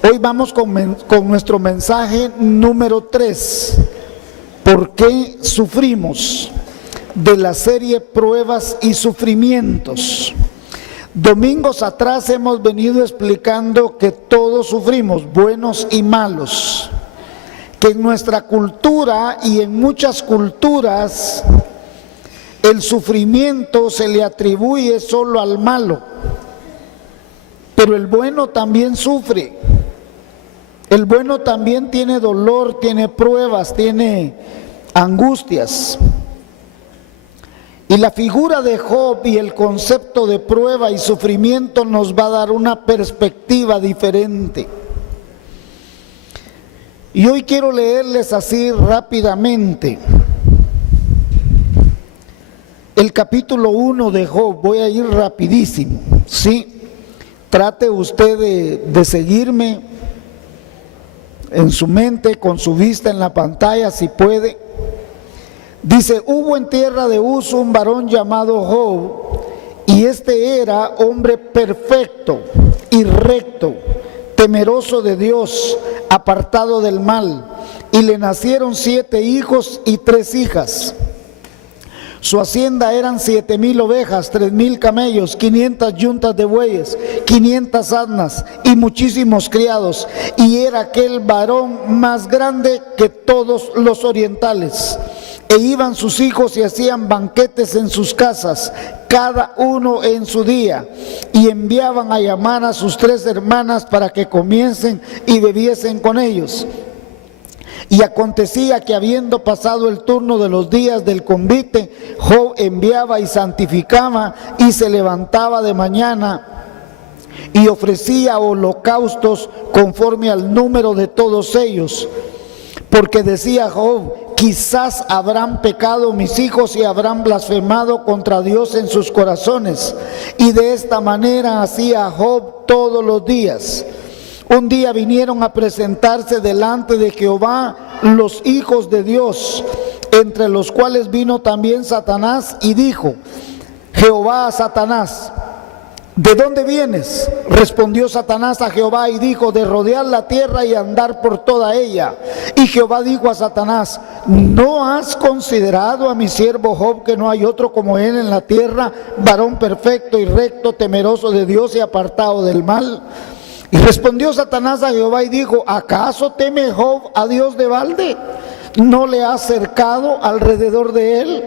Hoy vamos con nuestro mensaje número 3. ¿Por qué sufrimos? De la serie Pruebas y Sufrimientos. Domingos atrás hemos venido explicando que todos sufrimos, buenos y malos. Que en nuestra cultura y en muchas culturas el sufrimiento se le atribuye solo al malo. Pero el bueno también sufre. El bueno también tiene dolor, tiene pruebas, tiene angustias. Y la figura de Job y el concepto de prueba y sufrimiento nos va a dar una perspectiva diferente. Y hoy quiero leerles así rápidamente el capítulo 1 de Job. Voy a ir rapidísimo, ¿sí? Trate usted de seguirme en su mente, con su vista en la pantalla, si puede. Dice: hubo en tierra de Uz un varón llamado Job, y este era hombre perfecto y recto, temeroso de Dios, apartado del mal, y le nacieron 7 hijos y 3 hijas. Su hacienda eran 7,000 ovejas, 3,000 camellos, 500 yuntas de bueyes, 500 asnas y muchísimos criados. Y era aquel varón más grande que todos los orientales. E iban sus hijos y hacían banquetes en sus casas, cada uno en su día, y enviaban a llamar a sus 3 hermanas para que comiesen y bebiesen con ellos. Y acontecía que, habiendo pasado el turno de los días del convite, Job enviaba y santificaba, y se levantaba de mañana y ofrecía holocaustos conforme al número de todos ellos. Porque decía Job: quizás habrán pecado mis hijos y habrán blasfemado contra Dios en sus corazones. Y de esta manera hacía Job todos los días. Un día vinieron a presentarse delante de Jehová los hijos de Dios, entre los cuales vino también Satanás, y dijo Jehová a Satanás: ¿de dónde vienes? Respondió Satanás a Jehová y dijo: de rodear la tierra y andar por toda ella. Y Jehová dijo a Satanás: ¿no has considerado a mi siervo Job, que no hay otro como él en la tierra, varón perfecto y recto, temeroso de Dios y apartado del mal? Y respondió Satanás a Jehová y dijo: ¿acaso teme Job a Dios de balde? ¿No le has cercado alrededor de él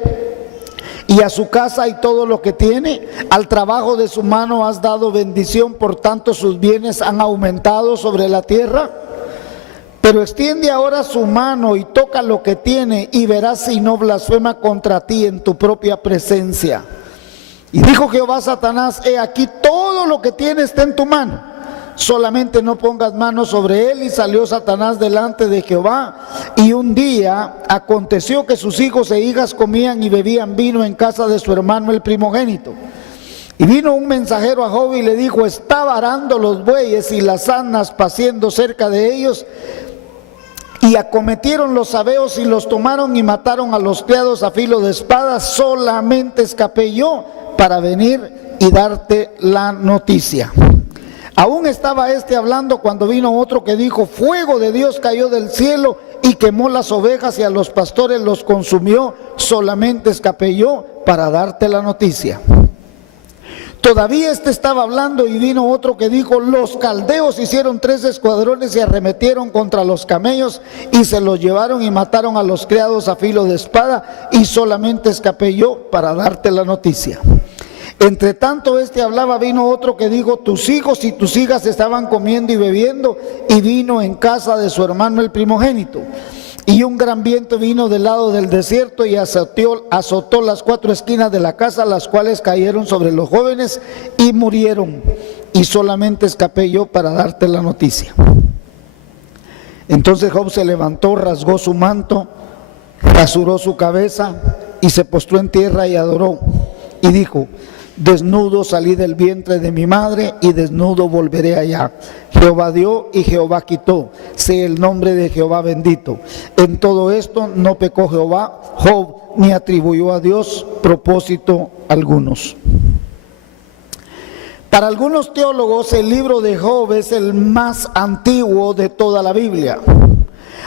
y a su casa y todo lo que tiene? Al trabajo de su mano has dado bendición, por tanto sus bienes han aumentado sobre la tierra. Pero extiende ahora su mano y toca lo que tiene, y verás si no blasfema contra ti en tu propia presencia. Y dijo Jehová a Satanás: he aquí, todo lo que tiene está en tu mano, solamente no pongas mano sobre él. Y salió Satanás delante de Jehová. Y un día aconteció que sus hijos e hijas comían y bebían vino en casa de su hermano el primogénito. Y vino un mensajero a Job y le dijo: estaba arando los bueyes y las asnas paciendo cerca de ellos, y acometieron los sabeos y los tomaron y mataron a los criados a filo de espada. Solamente escapé yo para venir y darte la noticia. Aún estaba hablando cuando vino otro que dijo: fuego de Dios cayó del cielo y quemó las ovejas y a los pastores los consumió. Solamente escapé yo para darte la noticia. Todavía estaba hablando y vino otro que dijo: los caldeos hicieron 3 escuadrones y arremetieron contra los camellos y se los llevaron y mataron a los criados a filo de espada. Y solamente escapé yo para darte la noticia. Entre tanto hablaba, vino otro que dijo: tus hijos y tus hijas estaban comiendo y bebiendo. Y vino en casa de su hermano el primogénito. Y un gran viento vino del lado del desierto y azotó las 4 esquinas de la casa, las cuales cayeron sobre los jóvenes y murieron. Y solamente escapé yo para darte la noticia. Entonces Job se levantó, rasgó su manto, rasuró su cabeza y se postró en tierra y adoró. Y dijo: desnudo salí del vientre de mi madre y desnudo volveré allá. Jehová dio y Jehová quitó, sea el nombre de Jehová bendito. En todo esto no pecó Job, ni atribuyó a Dios propósito algunos. Para algunos teólogos el libro de Job es el más antiguo de toda la Biblia.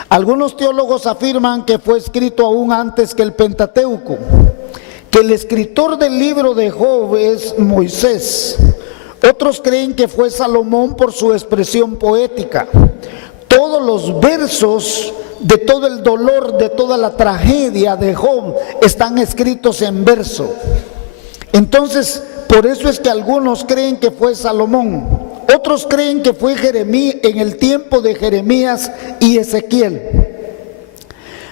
Algunos teólogos afirman que fue escrito aún antes que el Pentateuco, que el escritor del libro de Job es Moisés. Otros creen que fue Salomón por su expresión poética. Todos los versos de todo el dolor, de toda la tragedia de Job están escritos en verso. Entonces, por eso es que algunos creen que fue Salomón, otros creen que fue Jeremías, en el tiempo de Jeremías y Ezequiel.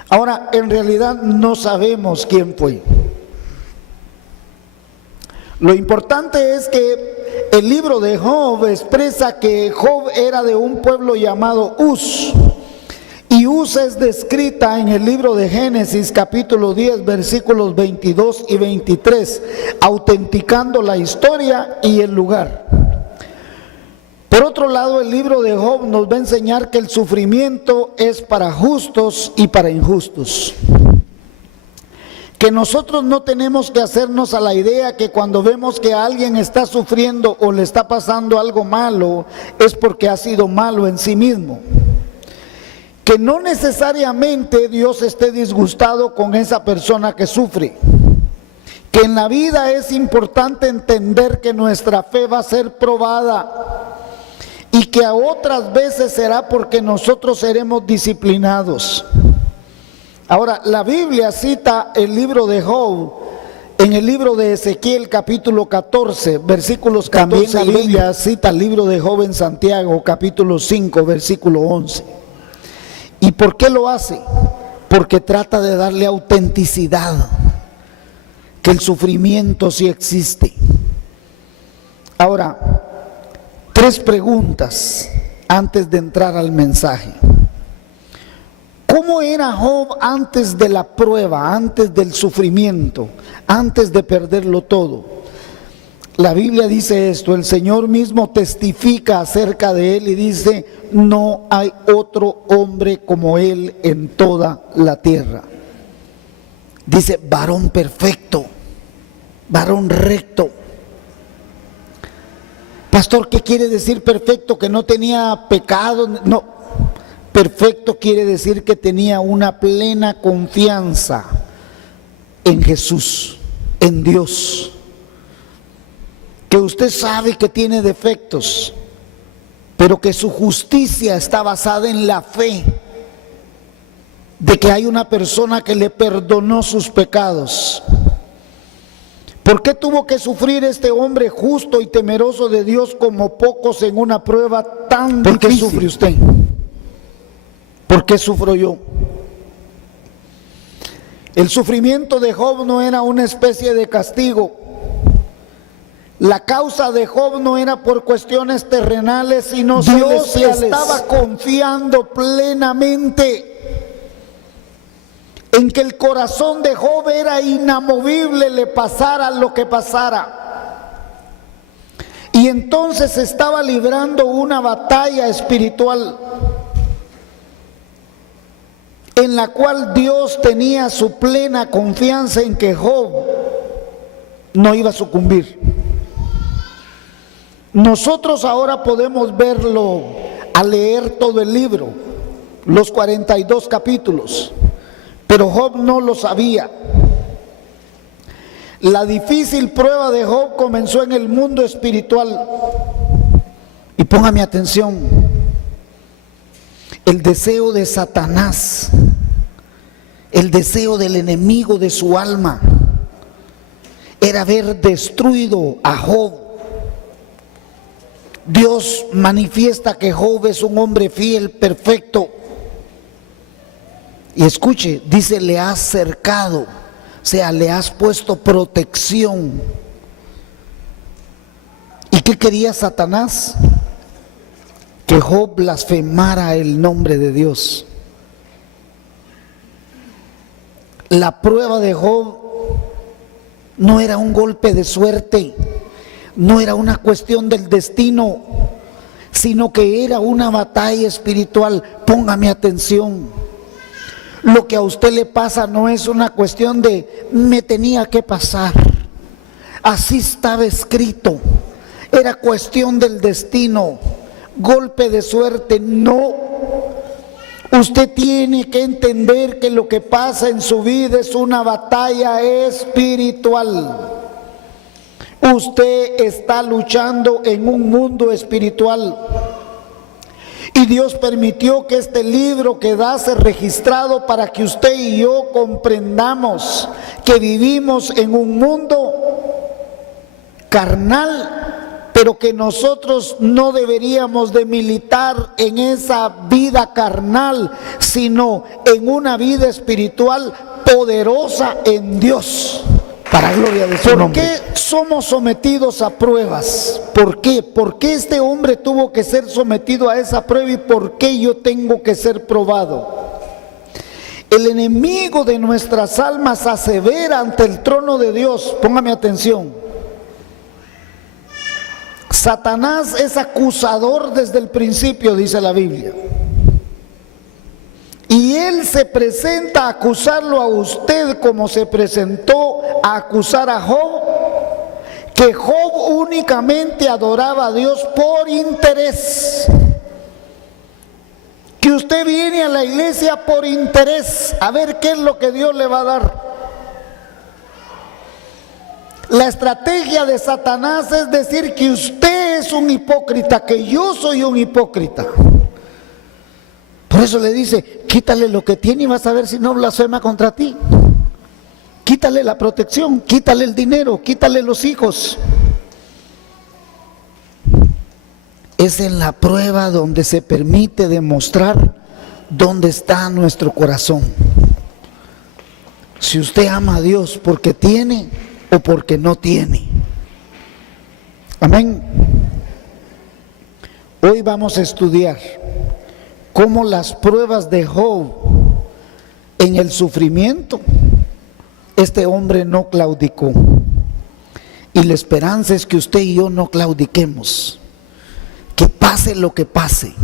Ahora, en realidad no sabemos quién fue. Lo importante es que el libro de Job expresa que Job era de un pueblo llamado Uz. Y Uz es descrita en el libro de Génesis capítulo 10 versículos 22 y 23, autenticando la historia y el lugar. Por otro lado, el libro de Job nos va a enseñar que el sufrimiento es para justos y para injustos. Que nosotros no tenemos que hacernos a la idea que cuando vemos que alguien está sufriendo o le está pasando algo malo, es porque ha sido malo en sí mismo. Que no necesariamente Dios esté disgustado con esa persona que sufre. Que en la vida es importante entender que nuestra fe va a ser probada y que a otras veces será porque nosotros seremos disciplinados. Ahora, la Biblia cita el libro de Job en el libro de Ezequiel capítulo 14, versículos 14. También la Biblia cita el libro de Job en Santiago capítulo 5, versículo 11. ¿Y por qué lo hace? Porque trata de darle autenticidad, que el sufrimiento sí existe. Ahora, 3 preguntas antes de entrar al mensaje. ¿Cómo era Job antes de la prueba, antes del sufrimiento, antes de perderlo todo? La Biblia dice esto, el Señor mismo testifica acerca de él y dice: no hay otro hombre como él en toda la tierra. Dice, varón perfecto, varón recto. Pastor, ¿qué quiere decir perfecto? ¿Que no tenía pecado? No, perfecto quiere decir que tenía una plena confianza en Jesús, en Dios. Que usted sabe que tiene defectos, pero que su justicia está basada en la fe de que hay una persona que le perdonó sus pecados. ¿Por qué tuvo que sufrir este hombre justo y temeroso de Dios como pocos en una prueba tan difícil? ¿Por qué sufre usted? ¿Por qué sufro yo? El sufrimiento de Job no era una especie de castigo. La causa de Job no era por cuestiones terrenales, sino Dios estaba confiando plenamente en que el corazón de Job era inamovible, le pasara lo que pasara. Y entonces estaba librando una batalla espiritual en la cual Dios tenía su plena confianza en que Job no iba a sucumbir. Nosotros ahora podemos verlo al leer todo el libro, los 42 capítulos, pero Job no lo sabía. La difícil prueba de Job comenzó en el mundo espiritual. Y póngame atención, el deseo de Satanás, el deseo del enemigo de su alma, era ver destruido a Job. Dios manifiesta que Job es un hombre fiel, perfecto. Y escuche, dice, le has cercado, o sea, le has puesto protección. ¿Y qué quería Satanás? Que Job blasfemara el nombre de Dios. La prueba de Job no era un golpe de suerte, no era una cuestión del destino, sino que era una batalla espiritual. Póngame atención. Lo que a usted le pasa no es una cuestión de me tenía que pasar. Así estaba escrito. era cuestión del destino, golpe de suerte, no. Usted tiene que entender que lo que pasa en su vida es una batalla espiritual. Usted está luchando en un mundo espiritual. Y Dios permitió que este libro quedase registrado para que usted y yo comprendamos que vivimos en un mundo carnal, pero que nosotros no deberíamos de militar en esa vida carnal, sino en una vida espiritual poderosa en Dios, para gloria de su nombre. ¿Por qué somos sometidos a pruebas? ¿Por qué? ¿Por qué este hombre tuvo que ser sometido a esa prueba y por qué yo tengo que ser probado? El enemigo de nuestras almas asevera ante el trono de Dios, póngame atención. Satanás es acusador desde el principio, dice la Biblia. Y él se presenta a acusarlo a usted como se presentó a acusar a Job, que Job únicamente adoraba a Dios por interés. Que usted viene a la iglesia por interés, a ver qué es lo que Dios le va a dar. La estrategia de Satanás es decir que usted es un hipócrita, que yo soy un hipócrita. Por eso le dice, quítale lo que tiene y vas a ver si no blasfema contra ti. Quítale la protección, quítale el dinero, quítale los hijos. Es en la prueba donde se permite demostrar dónde está nuestro corazón. Si usted ama a Dios porque tiene o porque no tiene. Amén. Hoy vamos a estudiar cómo las pruebas de Job en el sufrimiento, este hombre no claudicó. Y la esperanza es que usted y yo no claudiquemos. Que pase lo que pase,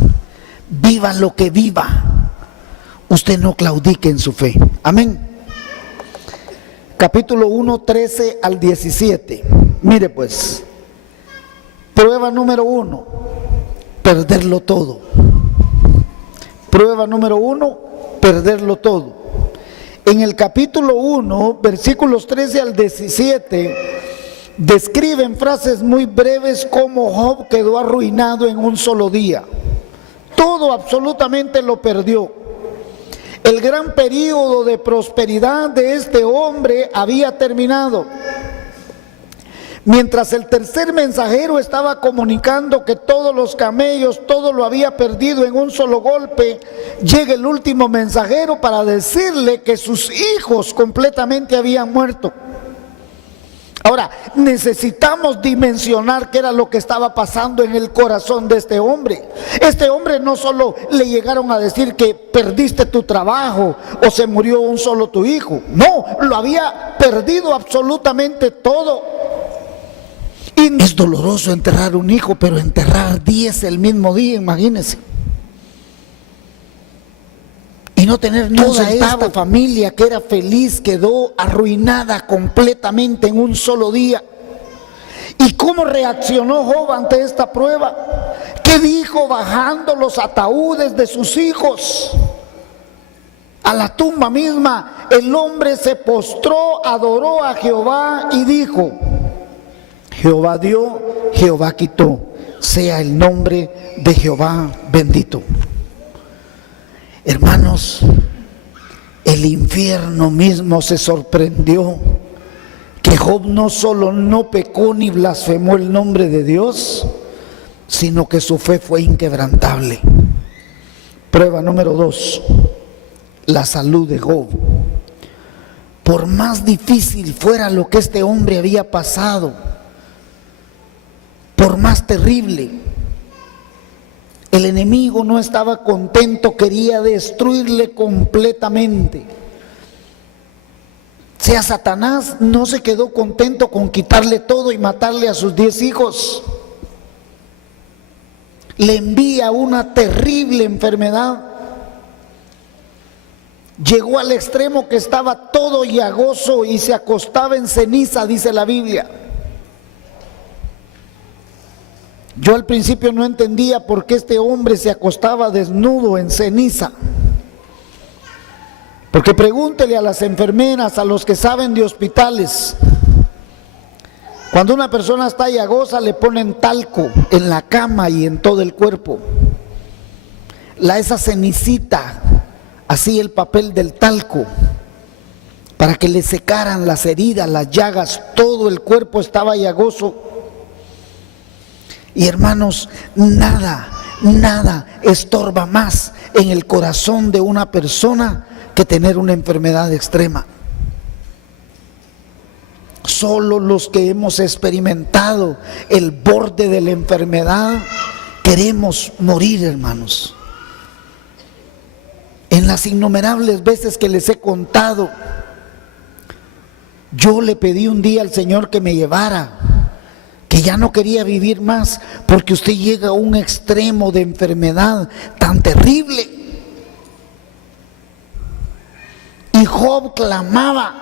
viva lo que viva, usted no claudique en su fe. Amén. Capítulo 1, 13 al 17. Mire pues, prueba número 1, perderlo todo. Prueba número 1, perderlo todo. En el capítulo 1, versículos 13 al 17, describen frases muy breves cómo Job quedó arruinado en un solo día. Todo absolutamente lo perdió. El gran período de prosperidad de este hombre había terminado. Mientras el tercer mensajero estaba comunicando que todos los camellos, todo lo había perdido en un solo golpe, llega el último mensajero para decirle que sus hijos completamente habían muerto. Ahora, necesitamos dimensionar qué era lo que estaba pasando en el corazón de este hombre. Este hombre no solo le llegaron a decir que perdiste tu trabajo o se murió un solo tu hijo. No, lo había perdido absolutamente todo. Y es doloroso enterrar un hijo, pero enterrar 10 el mismo día, imagínense. Y no tener toda esta familia que era feliz, quedó arruinada completamente en un solo día. ¿Y cómo reaccionó Job ante esta prueba? ¿Qué dijo bajando los ataúdes de sus hijos a la tumba misma? El hombre se postró, adoró a Jehová y dijo: Jehová dio, Jehová quitó, sea el nombre de Jehová bendito. Hermanos, el infierno mismo se sorprendió que Job no solo no pecó ni blasfemó el nombre de Dios, sino que su fe fue inquebrantable. Prueba número 2, la salud de Job. Por más difícil fuera lo que este hombre había pasado, por más terrible, el enemigo no estaba contento, quería destruirle completamente. Sea Satanás no se quedó contento con quitarle todo y matarle a sus 10 hijos. Le envía una terrible enfermedad. Llegó al extremo que estaba todo llagoso y se acostaba en ceniza, dice la Biblia. Yo al principio no entendía por qué este hombre se acostaba desnudo en ceniza. Porque pregúntele a las enfermeras, a los que saben de hospitales. Cuando una persona está llagosa le ponen talco en la cama y en todo el cuerpo. Esa cenicita, así el papel del talco, para que le secaran las heridas, las llagas, todo el cuerpo estaba llagoso. Y hermanos, nada estorba más en el corazón de una persona que tener una enfermedad extrema. Solo los que hemos experimentado el borde de la enfermedad queremos morir, hermanos. En las innumerables veces que les he contado, yo le pedí un día al Señor que me llevara, que ya no quería vivir más, porque usted llega a un extremo de enfermedad tan terrible. Y Job clamaba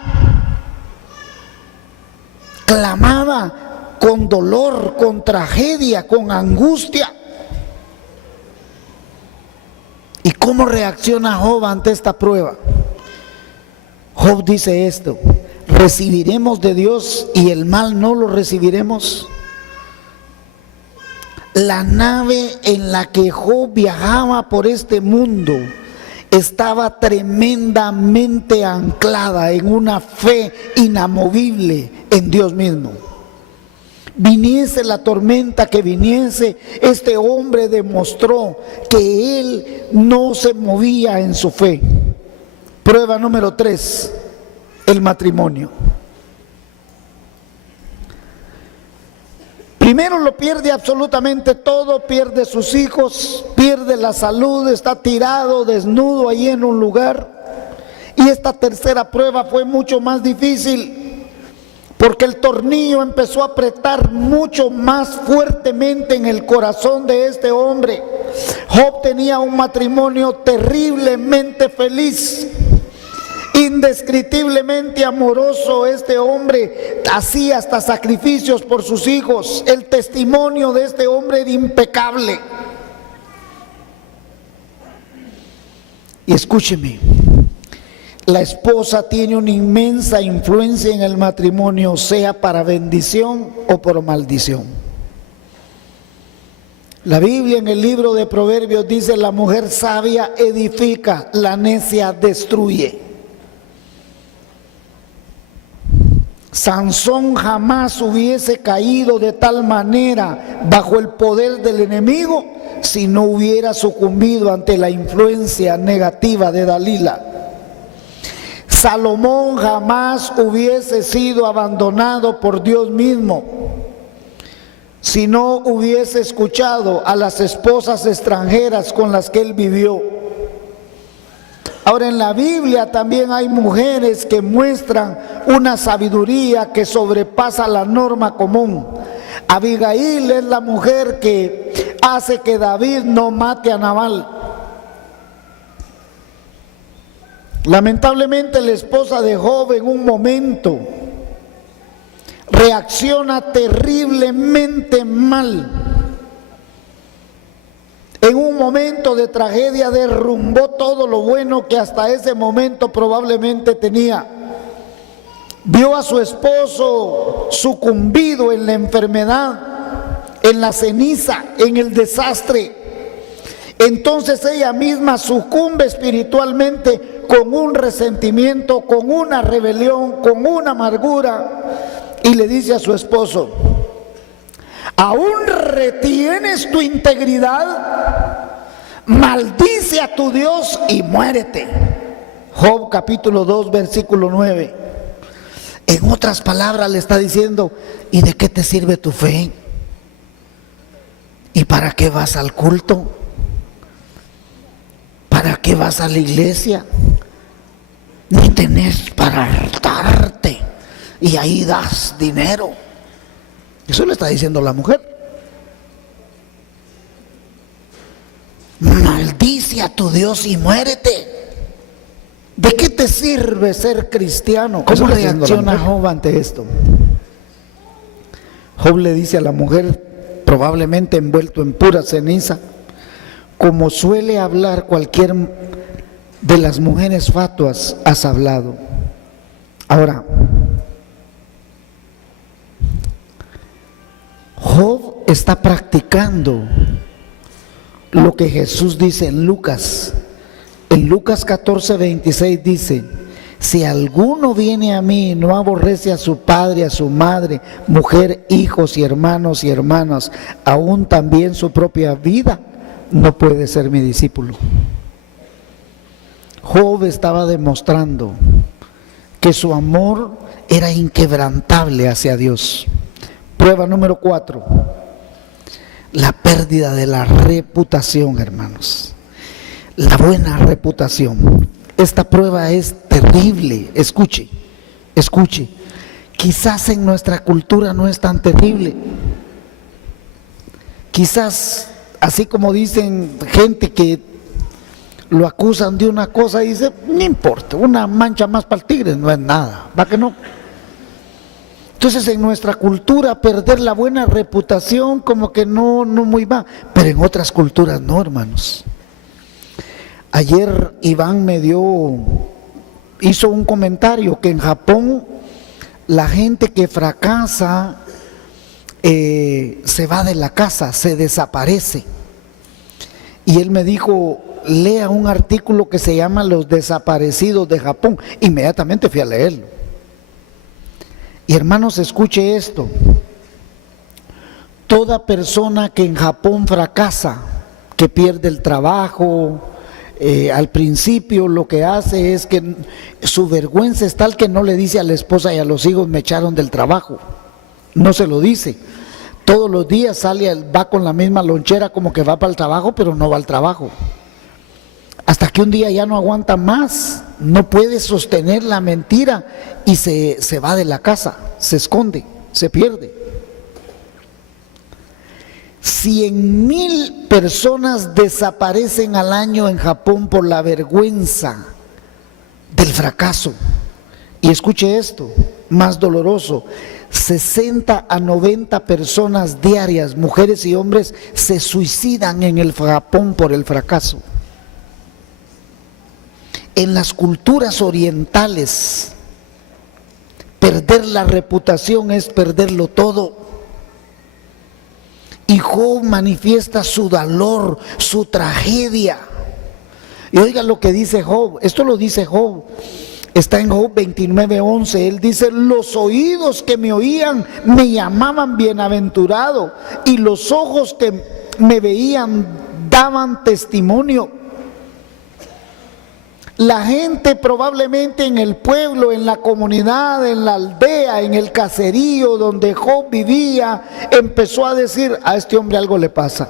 con dolor, con tragedia, con angustia. ¿Y cómo reacciona Job ante esta prueba? Job dice esto: ¿recibiremos de Dios y el mal no lo recibiremos? La nave en la que Job viajaba por este mundo estaba tremendamente anclada en una fe inamovible en Dios mismo. Viniese la tormenta que viniese, este hombre demostró que él no se movía en su fe. Prueba número 3, el matrimonio. Primero lo pierde absolutamente todo, pierde sus hijos, pierde la salud, está tirado, desnudo ahí en un lugar. Y esta tercera prueba fue mucho más difícil, porque el tornillo empezó a apretar mucho más fuertemente en el corazón de este hombre. Job tenía un matrimonio terriblemente feliz, indescriptiblemente amoroso. Este hombre hacía hasta sacrificios por sus hijos. El testimonio de este hombre era impecable. Y escúcheme, la esposa tiene una inmensa influencia en el matrimonio, sea para bendición o por maldición. La Biblia en el libro de Proverbios dice: la mujer sabia edifica, la necia destruye. Sansón jamás hubiese caído de tal manera bajo el poder del enemigo si no hubiera sucumbido ante la influencia negativa de Dalila. Salomón jamás hubiese sido abandonado por Dios mismo si no hubiese escuchado a las esposas extranjeras con las que él vivió. Ahora, en la Biblia también hay mujeres que muestran una sabiduría que sobrepasa la norma común. Abigail es la mujer que hace que David no mate a Nabal. Lamentablemente, la esposa de Job en un momento reacciona terriblemente mal. En un momento de tragedia derrumbó todo lo bueno que hasta ese momento probablemente tenía. Vio a su esposo sucumbido en la enfermedad, en la ceniza, en el desastre. Entonces ella misma sucumbe espiritualmente con un resentimiento, con una rebelión, con una amargura, y le dice a su esposo: ¿aún retienes tu integridad? Maldice a tu Dios y muérete. Job capítulo 2 versículo 9. En otras palabras le está diciendo: ¿y de qué te sirve tu fe? ¿Y para qué vas al culto? ¿Para qué vas a la iglesia? Ni tenés para hartarte y ahí das dinero. Eso le está diciendo la mujer. Maldice a tu Dios y muérete. ¿De qué te sirve ser cristiano? ¿Cómo reacciona Job ante esto? Job le dice a la mujer: probablemente envuelto en pura ceniza, como suele hablar cualquier de las mujeres fatuas, has hablado. Ahora, Job está practicando lo que Jesús dice en Lucas. En Lucas 14:26 dice: si alguno viene a mí y no aborrece a su padre, a su madre, mujer, hijos y hermanos y hermanas, aún también su propia vida, no puede ser mi discípulo. Job estaba demostrando que su amor era inquebrantable hacia Dios. Prueba número 4, la pérdida de la reputación, hermanos. La buena reputación. Esta prueba es terrible. Escuche, escuche. Quizás en nuestra cultura no es tan terrible. Quizás, así como dicen gente que lo acusan de una cosa y dice, no importa, una mancha más para el tigre no es nada, ¿va que no? Entonces en nuestra cultura perder la buena reputación como que no muy va, pero en otras culturas no, hermanos. Ayer Iván hizo un comentario que en Japón la gente que fracasa se va de la casa, se desaparece. Y él me dijo, lea un artículo que se llama Los desaparecidos de Japón. Inmediatamente fui a leerlo. Y hermanos, escuche esto. Toda persona que en Japón fracasa, que pierde el trabajo, al principio lo que hace es que su vergüenza es tal que no le dice a la esposa y a los hijos, me echaron del trabajo. No se lo dice. Todos los días va con la misma lonchera como que va para el trabajo, pero no va al trabajo. Hasta que un día ya no aguanta más, no puede sostener la mentira y se va de la casa, se esconde, se pierde. 100,000 personas desaparecen al año en Japón por la vergüenza del fracaso. Y escuche esto, más doloroso, 60 a 90 personas diarias, mujeres y hombres, se suicidan en el Japón por el fracaso. En las culturas orientales, perder la reputación es perderlo todo. Y Job manifiesta su dolor, su tragedia. Y oiga lo que dice Job, esto lo dice Job, está en Job 29:11, él dice, los oídos que me oían me llamaban bienaventurado, y los ojos que me veían daban testimonio. La gente probablemente en el pueblo, en la comunidad, en la aldea, en el caserío donde Job vivía, empezó a decir, a este hombre algo le pasa.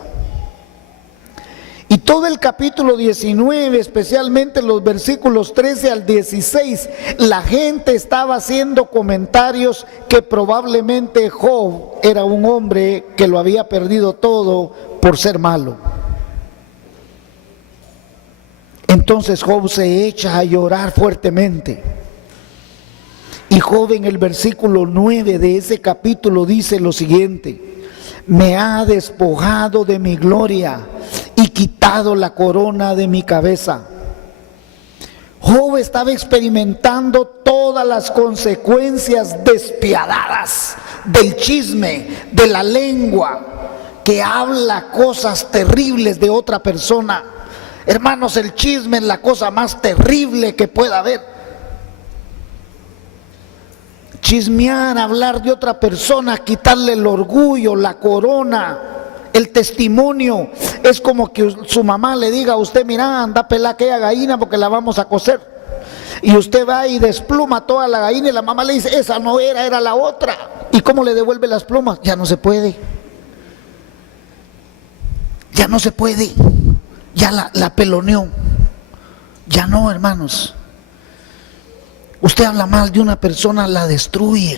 Y todo el capítulo 19, especialmente los versículos 13 al 16, la gente estaba haciendo comentarios que probablemente Job era un hombre que lo había perdido todo por ser malo. Entonces Job se echa a llorar fuertemente. Y Job en el versículo 9 de ese capítulo dice lo siguiente: me ha despojado de mi gloria y quitado la corona de mi cabeza. Job estaba experimentando todas las consecuencias despiadadas del chisme, de la lengua que habla cosas terribles de otra persona. Hermanos, el chisme es la cosa más terrible que pueda haber. Chismear, hablar de otra persona, quitarle el orgullo, la corona, el testimonio. Es como que su mamá le diga a usted, mira, anda a pelar aquella gallina porque la vamos a cocer. Y usted va y despluma toda la gallina y la mamá le dice, esa no era, era la otra. ¿Y cómo le devuelve las plumas? Ya no se puede. Ya no se puede. Ya la peloneó. Ya no, hermanos. Usted habla mal de una persona, la destruye.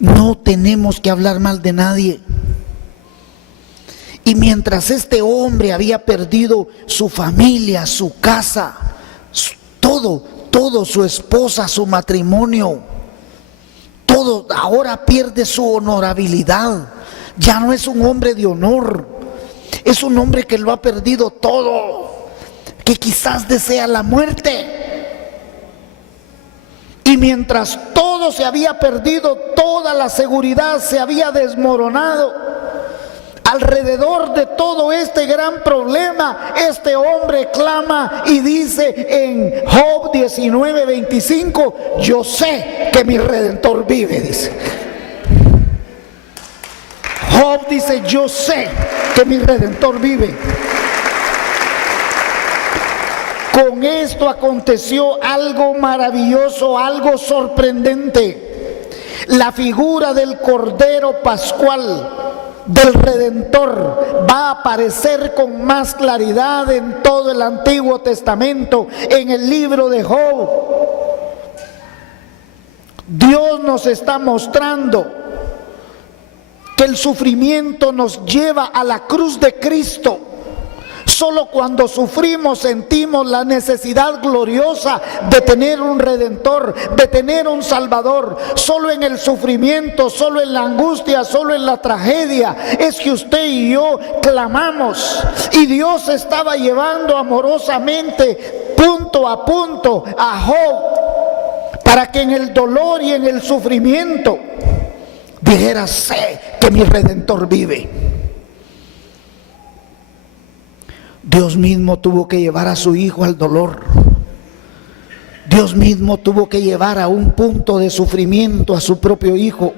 No tenemos que hablar mal de nadie. Y mientras este hombre había perdido su familia, su casa, todo, su esposa, su matrimonio, todo, ahora pierde su honorabilidad. Ya no es un hombre de honor, es un hombre que lo ha perdido todo, que quizás desea la muerte. Y mientras todo se había perdido, toda la seguridad se había desmoronado, alrededor de todo este gran problema, este hombre clama y dice en Job 19:25, yo sé que mi Redentor vive, dice. Job dice, yo sé que mi Redentor vive. Con esto aconteció algo maravilloso, algo sorprendente. La figura del Cordero Pascual, del Redentor, va a aparecer con más claridad en todo el Antiguo Testamento, en el libro de Job. Dios nos está mostrando que el sufrimiento nos lleva a la cruz de Cristo. Solo cuando sufrimos sentimos la necesidad gloriosa de tener un Redentor, de tener un Salvador. Solo en el sufrimiento, solo en la angustia, solo en la tragedia es que usted y yo clamamos. Y Dios estaba llevando amorosamente, punto a punto, a Job, para que en el dolor y en el sufrimiento dijera, sé que mi Redentor vive. Dios mismo tuvo que llevar a su hijo al dolor. Dios mismo tuvo que llevar a un punto de sufrimiento a su propio hijo.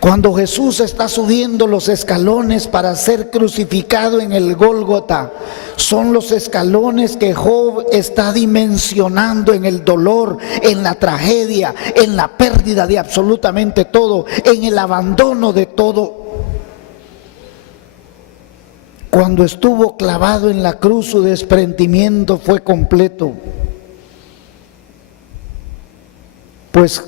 Cuando Jesús está subiendo los escalones para ser crucificado en el Gólgota, son los escalones que Job está dimensionando en el dolor, en la tragedia, en la pérdida de absolutamente todo, en el abandono de todo. Cuando estuvo clavado en la cruz, su desprendimiento fue completo. Pues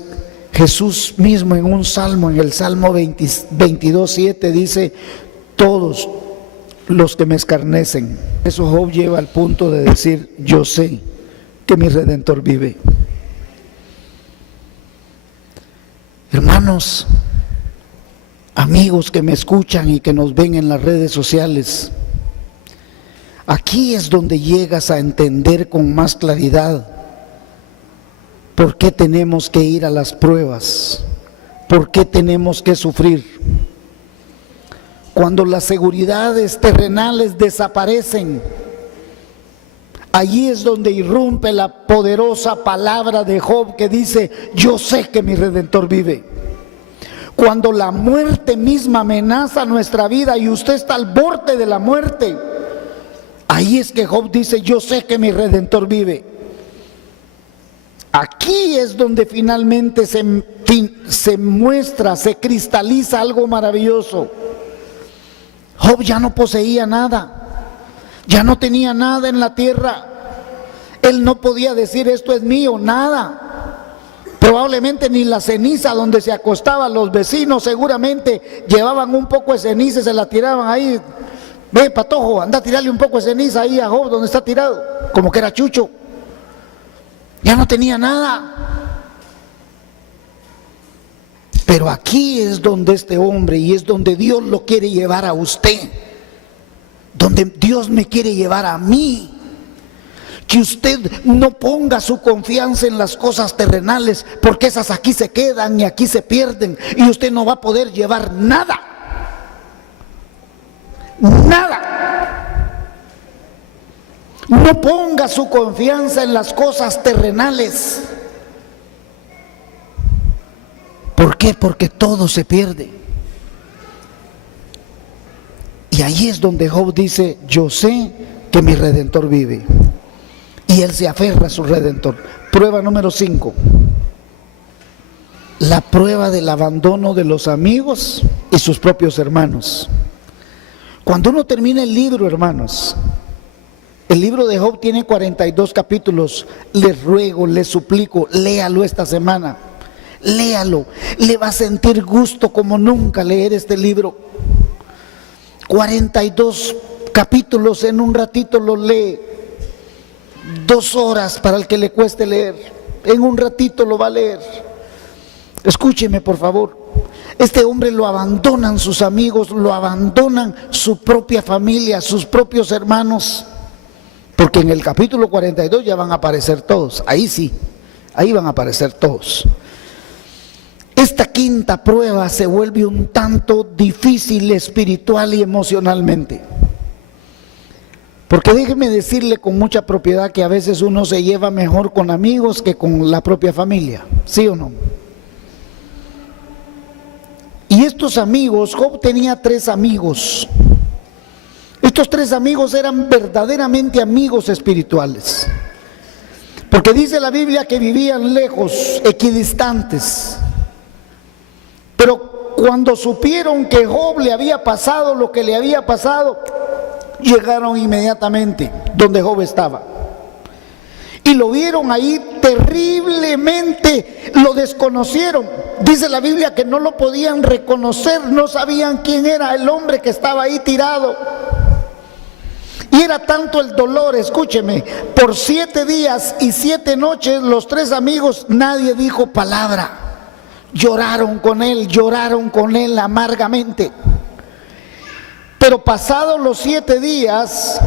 Jesús mismo en un salmo, en el Salmo 22:7 dice, todos los que me escarnecen. Eso Job lleva al punto de decir, yo sé que mi Redentor vive. Hermanos, amigos que me escuchan y que nos ven en las redes sociales, aquí es donde llegas a entender con más claridad por qué tenemos que ir a las pruebas, por qué tenemos que sufrir. Cuando las seguridades terrenales desaparecen, allí es donde irrumpe la poderosa palabra de Job que dice, yo sé que mi Redentor vive. Cuando la muerte misma amenaza nuestra vida y usted está al borde de la muerte, ahí es que Job dice, yo sé que mi Redentor vive. Aquí es donde finalmente se muestra, se cristaliza algo maravilloso. Job ya no poseía nada, ya no tenía nada en la tierra. Él no podía decir esto es mío, nada. Probablemente ni la ceniza donde se acostaban los vecinos, seguramente llevaban un poco de ceniza y se la tiraban ahí. Ve, Patojo, anda a tirarle un poco de ceniza ahí a Job donde está tirado, como que era chucho. Ya no tenía nada. Pero aquí es donde este hombre, y es donde Dios lo quiere llevar a usted, donde Dios me quiere llevar a mí. Que usted no ponga su confianza en las cosas terrenales, porque esas aquí se quedan y aquí se pierden, y usted no va a poder llevar nada. Nada. No ponga su confianza en las cosas terrenales. ¿Por qué? Porque todo se pierde. Y ahí es donde Job dice, yo sé que mi Redentor vive. Y él se aferra a su Redentor. Prueba número 5. La prueba del abandono de los amigos y sus propios hermanos. Cuando uno termina el libro, hermanos, el libro de Job tiene 42 capítulos. Les ruego, les suplico, léalo esta semana. Léalo. Le va a sentir gusto como nunca leer este libro. 42 capítulos en un ratito lo lee. 2 horas para el que le cueste leer, en un ratito lo va a leer. Escúcheme por favor, este hombre lo abandonan sus amigos, lo abandonan su propia familia, sus propios hermanos, porque en el capítulo 42 ya van a aparecer todos, ahí sí, ahí van a aparecer todos. Esta quinta prueba se vuelve un tanto difícil espiritual y emocionalmente. Porque déjeme decirle con mucha propiedad que a veces uno se lleva mejor con amigos que con la propia familia, ¿sí o no? Y estos amigos, Job tenía 3 amigos. Estos 3 amigos eran verdaderamente amigos espirituales. Porque dice la Biblia que vivían lejos, equidistantes. Pero cuando supieron que Job le había pasado lo que le había pasado, llegaron inmediatamente donde Job estaba. Y lo vieron ahí terriblemente, lo desconocieron. Dice la Biblia que no lo podían reconocer, no sabían quién era el hombre que estaba ahí tirado. Y era tanto el dolor, escúcheme, por 7 días y 7 noches los 3 amigos, nadie dijo palabra. Lloraron con él amargamente. Pero pasados los 7 días,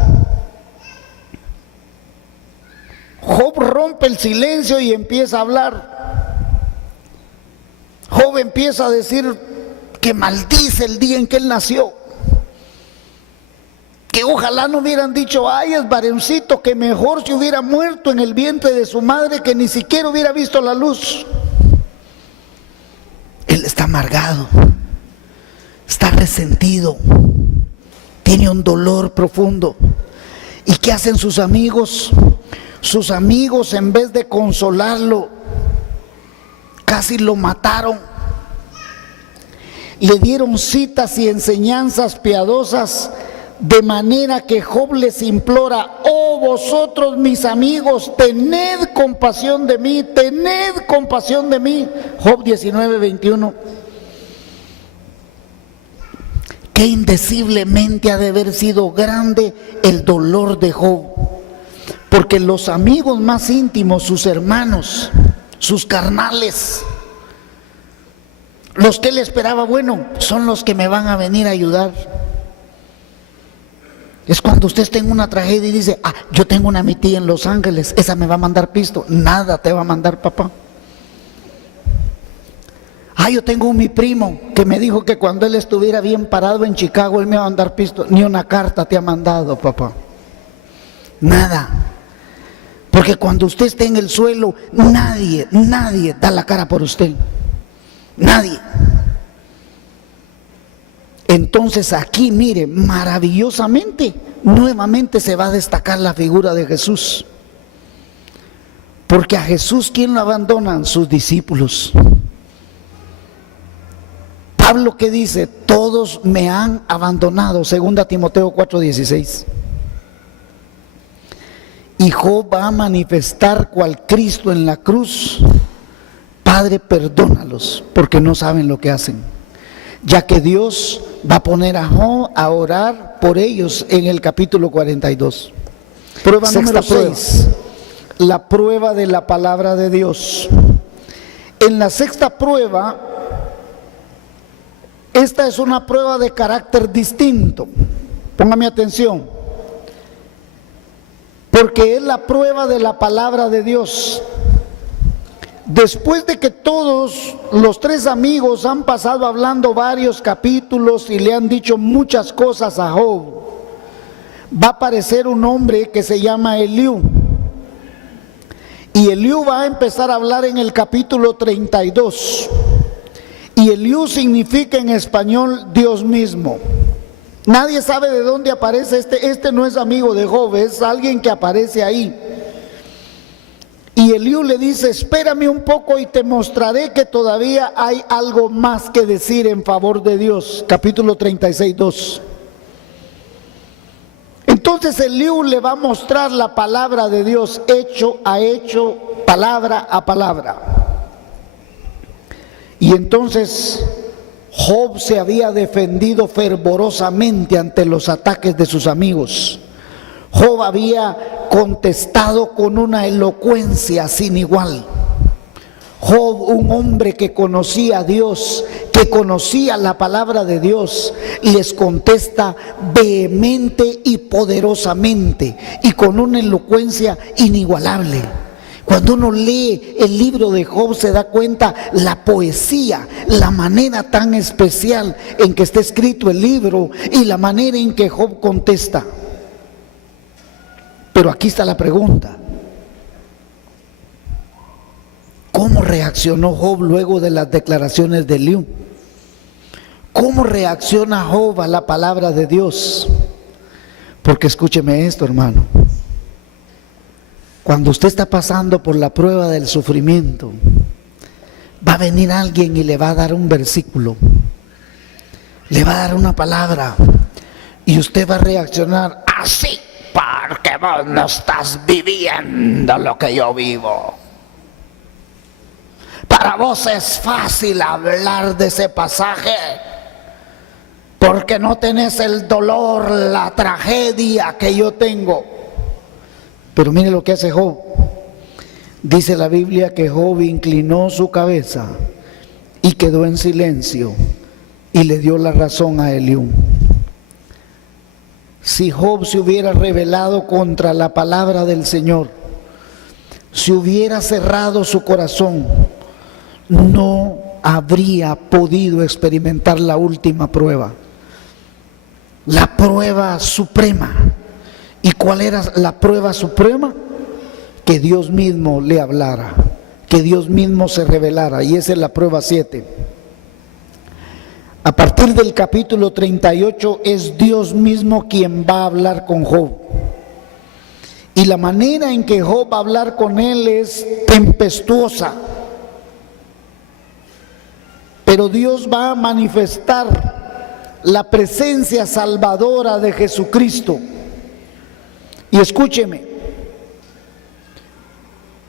Job rompe el silencio y empieza a hablar. Job empieza a decir que maldice el día en que él nació. Que ojalá no hubieran dicho, ay, es varoncito, que mejor se hubiera muerto en el vientre de su madre, que ni siquiera hubiera visto la luz. Él está amargado, está resentido, tiene un dolor profundo. ¿Y qué hacen sus amigos? Sus amigos, en vez de consolarlo, casi lo mataron. Le dieron citas y enseñanzas piadosas, de manera que Job les implora: oh vosotros mis amigos, tened compasión de mí, tened compasión de mí. Job 19:21. Qué indeciblemente ha de haber sido grande el dolor de Job, porque los amigos más íntimos, sus hermanos, sus carnales, los que él esperaba, bueno, son los que me van a venir a ayudar. Es cuando usted está en una tragedia y dice: ah, yo tengo una mi tía en Los Ángeles, esa me va a mandar pisto. Nada te va a mandar, papá. Ah, yo tengo mi primo que me dijo que cuando él estuviera bien parado en Chicago, él me va a mandar pisto. Ni una carta te ha mandado, papá. Nada. Porque cuando usted esté en el suelo, nadie da la cara por usted. Nadie. Entonces aquí, mire, maravillosamente, nuevamente se va a destacar la figura de Jesús. Porque a Jesús, ¿quién lo abandonan? Sus discípulos. Pablo, ¿qué dice? Todos me han abandonado, 2 Timoteo 4:16. Y Job va a manifestar cual Cristo en la cruz: Padre, perdónalos, porque no saben lo que hacen. Ya que Dios va a poner a Job a orar por ellos en el capítulo 42. Prueba número 6, la prueba de la palabra de Dios. En la 6ª prueba, esta es una prueba de carácter distinto. Póngame atención, porque es la prueba de la palabra de Dios. Después de que todos los 3 amigos han pasado hablando varios capítulos y le han dicho muchas cosas a Job, va a aparecer un hombre que se llama Eliú. Y Eliú va a empezar a hablar en el capítulo 32. Y Eliú significa en español Dios mismo. Nadie sabe de dónde aparece este no es amigo de Job, es alguien que aparece ahí. Y Eliú le dice: espérame un poco y te mostraré que todavía hay algo más que decir en favor de Dios. Capítulo 36:2. Entonces Eliú le va a mostrar la palabra de Dios, hecho a hecho, palabra a palabra. Y entonces Job se había defendido fervorosamente ante los ataques de sus amigos. Job había contestado con una elocuencia sin igual. Job, un hombre que conocía a Dios, que conocía la palabra de Dios, les contesta vehemente y poderosamente y con una elocuencia inigualable. Cuando uno lee el libro de Job se da cuenta la poesía, la manera tan especial en que está escrito el libro y la manera en que Job contesta. Pero aquí está la pregunta: ¿cómo reaccionó Job luego de las declaraciones de Eliú? ¿Cómo reacciona Job a la palabra de Dios? Porque escúcheme esto, hermano. Cuando usted está pasando por la prueba del sufrimiento, va a venir alguien y le va a dar un versículo, le va a dar una palabra, y usted va a reaccionar así, porque vos no estás viviendo lo que yo vivo. Para vos es fácil hablar de ese pasaje, porque no tenés el dolor, la tragedia que yo tengo. Pero mire lo que hace Job. Dice la Biblia que Job inclinó su cabeza y quedó en silencio y le dio la razón a Eliú. Si Job se hubiera rebelado contra la palabra del Señor, si hubiera cerrado su corazón, no habría podido experimentar la última prueba, la prueba suprema. ¿Y cuál era la prueba suprema? Que Dios mismo le hablara, que Dios mismo se revelara, y esa es la prueba 7. A partir del capítulo 38 es Dios mismo quien va a hablar con Job. Y la manera en que Job va a hablar con él es tempestuosa. Pero Dios va a manifestar la presencia salvadora de Jesucristo. Y escúcheme,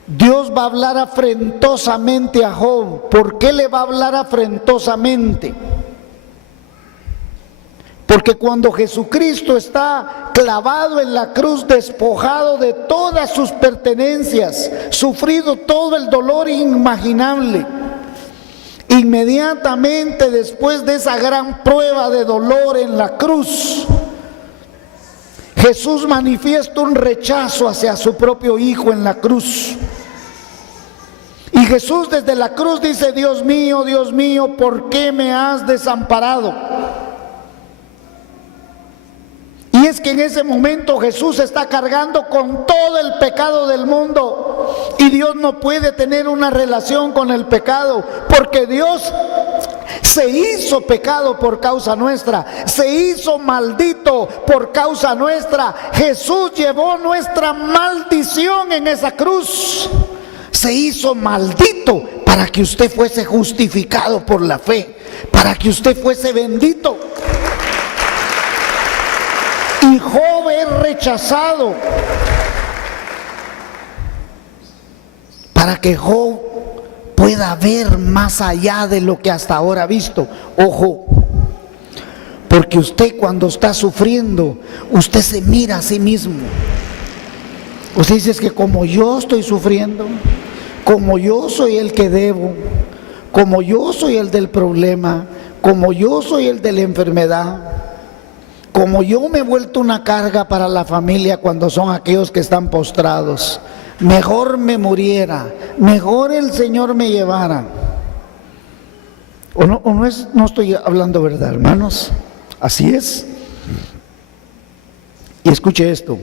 Dios va a hablar afrentosamente a Job. ¿Por qué le va a hablar afrentosamente? Porque cuando Jesucristo está clavado en la cruz, despojado de todas sus pertenencias, sufrido todo el dolor inimaginable, inmediatamente después de esa gran prueba de dolor en la cruz, Jesús manifiesta un rechazo hacia su propio Hijo en la cruz. Y Jesús desde la cruz dice: Dios mío, ¿por qué me has desamparado? Y es que en ese momento Jesús está cargando con todo el pecado del mundo. Y Dios no puede tener una relación con el pecado, porque Dios se hizo pecado por causa nuestra, se hizo maldito por causa nuestra. Jesús llevó nuestra maldición en esa cruz. Se hizo maldito para que usted fuese justificado por la fe, para que usted fuese bendito. Y Job es rechazado para que Job pueda ver más allá de lo que hasta ahora ha visto. Ojo, porque usted cuando está sufriendo, usted se mira a sí mismo. Usted dice: es que como yo estoy sufriendo, como yo soy el que debo, como yo soy el del problema, como yo soy el de la enfermedad, como yo me he vuelto una carga para la familia cuando son aquellos que están postrados, mejor me muriera, mejor el Señor me llevara. ¿O no estoy hablando verdad, hermanos? Así es. Y escuche esto.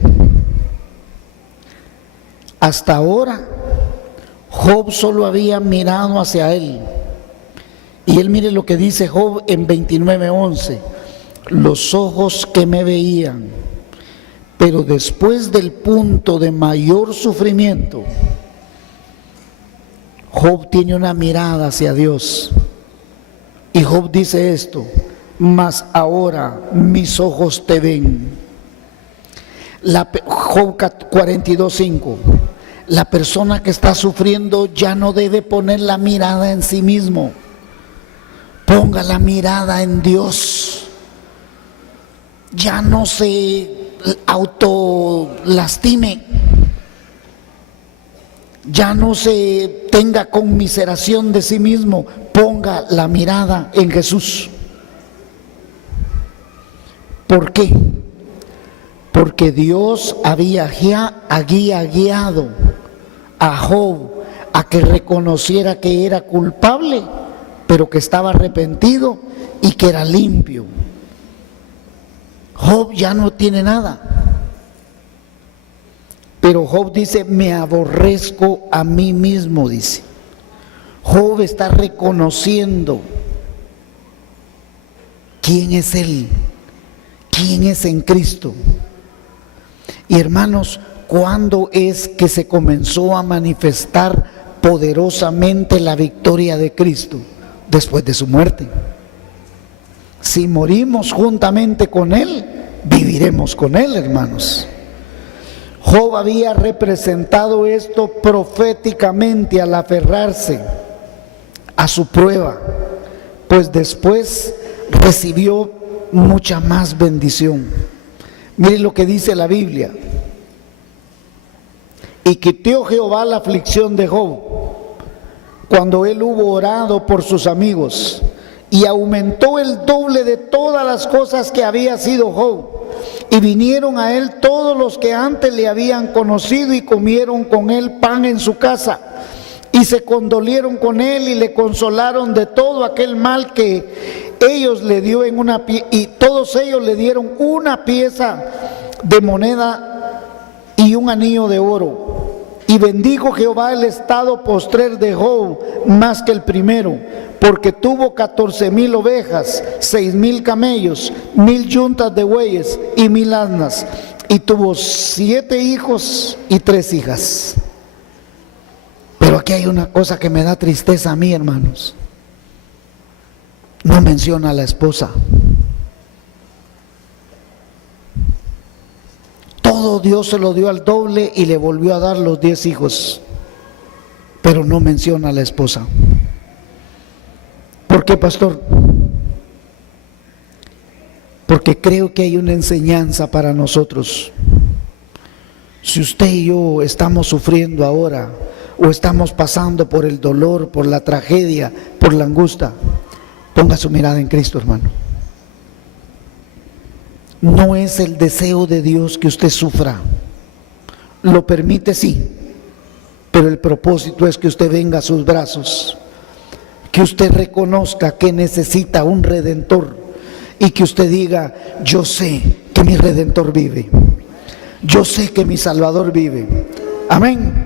Hasta ahora Job solo había mirado hacia él. Y él, mire lo que dice Job en 29:11. Los ojos que me veían, pero después del punto de mayor sufrimiento, Job tiene una mirada hacia Dios. Y Job dice esto: mas ahora mis ojos te ven. Job 42:5. La persona que está sufriendo ya no debe poner la mirada en sí mismo. Ponga la mirada en Dios. Ya no se autolastime. Ya no se tenga conmiseración de sí mismo, ponga la mirada en Jesús. ¿Por qué? Porque Dios había guiado a Job a que reconociera que era culpable, pero que estaba arrepentido y que era limpio. Job ya no tiene nada. Pero Job dice, me aborrezco a mí mismo, dice. Job está reconociendo quién es él, quién es en Cristo. Y hermanos, ¿cuándo es que se comenzó a manifestar poderosamente la victoria de Cristo? Después de su muerte. Si morimos juntamente con Él, viviremos con Él, hermanos. Job había representado esto proféticamente al aferrarse a su prueba, pues después recibió mucha más bendición. Miren lo que dice la Biblia. Y quitó Jehová la aflicción de Job, cuando él hubo orado por sus amigos, y aumentó el doble de todas las cosas que había sido Job. Y vinieron a él todos los que antes le habían conocido y comieron con él pan en su casa. Y se condolieron con él y le consolaron de todo aquel mal que ellos le dio y todos ellos le dieron una pieza de moneda y un anillo de oro. Y bendijo Jehová el estado postrer de Job más que el primero, porque tuvo 14,000 ovejas, 6,000 camellos, 1,000 yuntas de bueyes y 1,000 asnas, y tuvo 7 hijos y 3 hijas. Pero aquí hay una cosa que me da tristeza a mí, hermanos. No menciona a la esposa. Todo Dios se lo dio al doble y le volvió a dar los 10 hijos. Pero no menciona a la esposa. ¿Por qué, pastor? Porque creo que hay una enseñanza para nosotros. Si usted y yo estamos sufriendo ahora, o estamos pasando por el dolor, por la tragedia, por la angustia, ponga su mirada en Cristo, hermano. No es el deseo de Dios que usted sufra. Lo permite, sí, pero el propósito es que usted venga a sus brazos, que usted reconozca que necesita un Redentor y que usted diga, yo sé que mi Redentor vive, yo sé que mi Salvador vive. Amén.